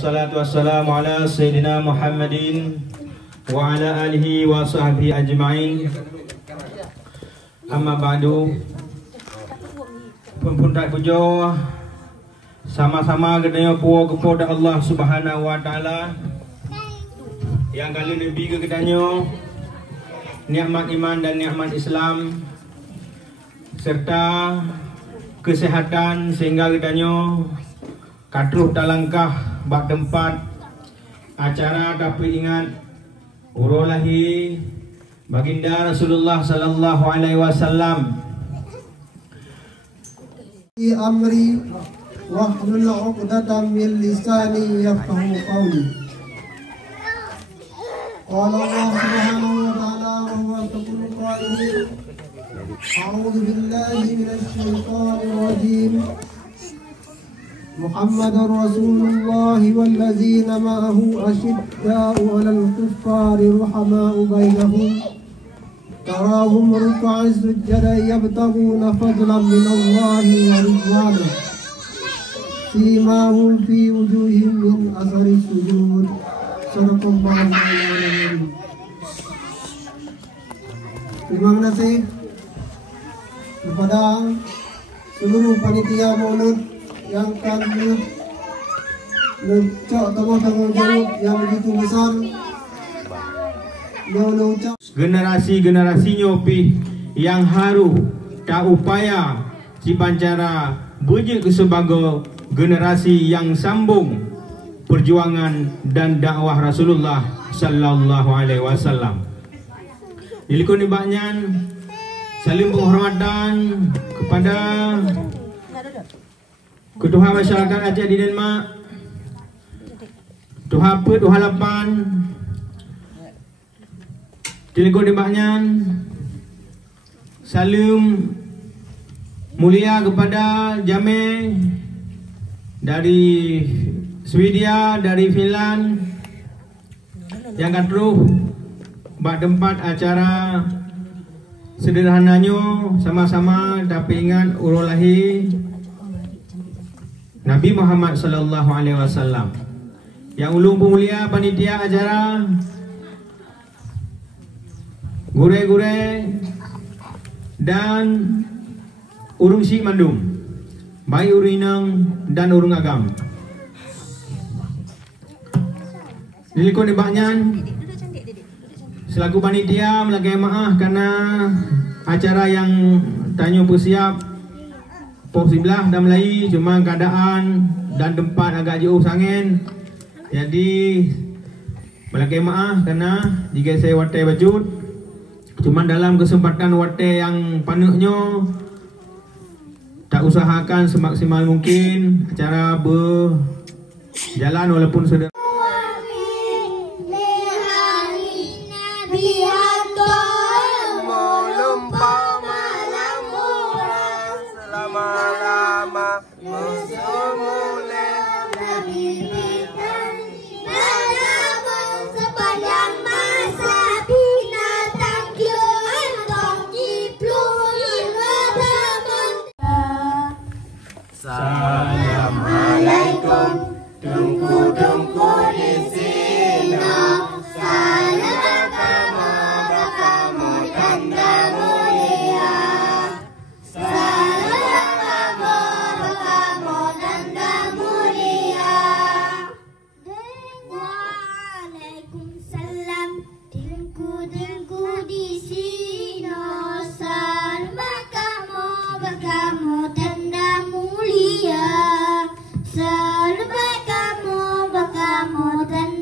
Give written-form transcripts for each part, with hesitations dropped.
Wassalatu wassalamu ala Sayyidina Muhammadin wa ala alihi wa sahbihi ajma'in. Amma ba'du. Pun tak pujo sama-sama gedenya puo kepada Allah Subhanahu wa taala yang kali lebih ke gedanya nikmat iman dan nikmat Islam serta kesehatan sehingga gedanya katruh talangkah bak tempat acara tapi ingat urolahi baginda Rasulullah sallallahu alaihi wasallam amri wahlul 'uqdatam min lisani yafqahu qawli. Qala Allah subhanahu wa ta'ala wa huwa asdaqul qa'ilin. A'udzu billahi minasy syaithanir rajim. Muhammadur Rasulullah walladzina ma'ahu asyidda'u 'alal kuffari ruhama'u bainahum. تراهم ركعا سجدا يبتغون فضلا من الله ورضوانه سيماهم في وجوههم من أثر السجود صدق الله العظيم. Terima kasih kepada seluruh panitia maulud yang kami mencok tanggung jawab yang begitu besar. Generasi-generasi nyopi yang haru tak upaya cipancara bujik sebagai generasi yang sambung perjuangan dan dakwah Rasulullah sallallahu alaihi wasallam. Dilikun ibaknyan saling penghormatan kepada Ketua Masyarakat Aceh di Denmark, Tuha Pet, Tuha Lapan, Dilikun dibaknyan salam mulia kepada Jame dari Swedia, dari Finland yang katruh bak tempat acara sederhananya sama-sama tapi ingat urolahi Nabi Muhammad sallallahu alaihi wasallam. Yang ulung pemulia panitia acara gure-gure dan urung si mandum, bayi urinang dan urung agam. Dilikun dibaknyan selaku panitia melakai maaf karena acara yang tanya persiap pos sebelah dan melai cuma keadaan dan tempat agak jauh sangen. Jadi melakai maaf karena jika saya watai bajut cuma dalam kesempatan wate yang panuknya tak usahakan semaksimal mungkin acara berjalan walaupun sudah Assalamualaikum, tungku di sini. Salam kamu tanda mulia. Salam kamu tanda mulia. Waalaikumsalam, tungku di sini. Salam kamu tanda mulia. Salam kamu tanda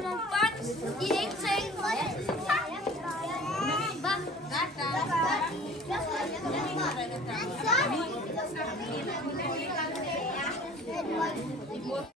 mempan diecek. Bah,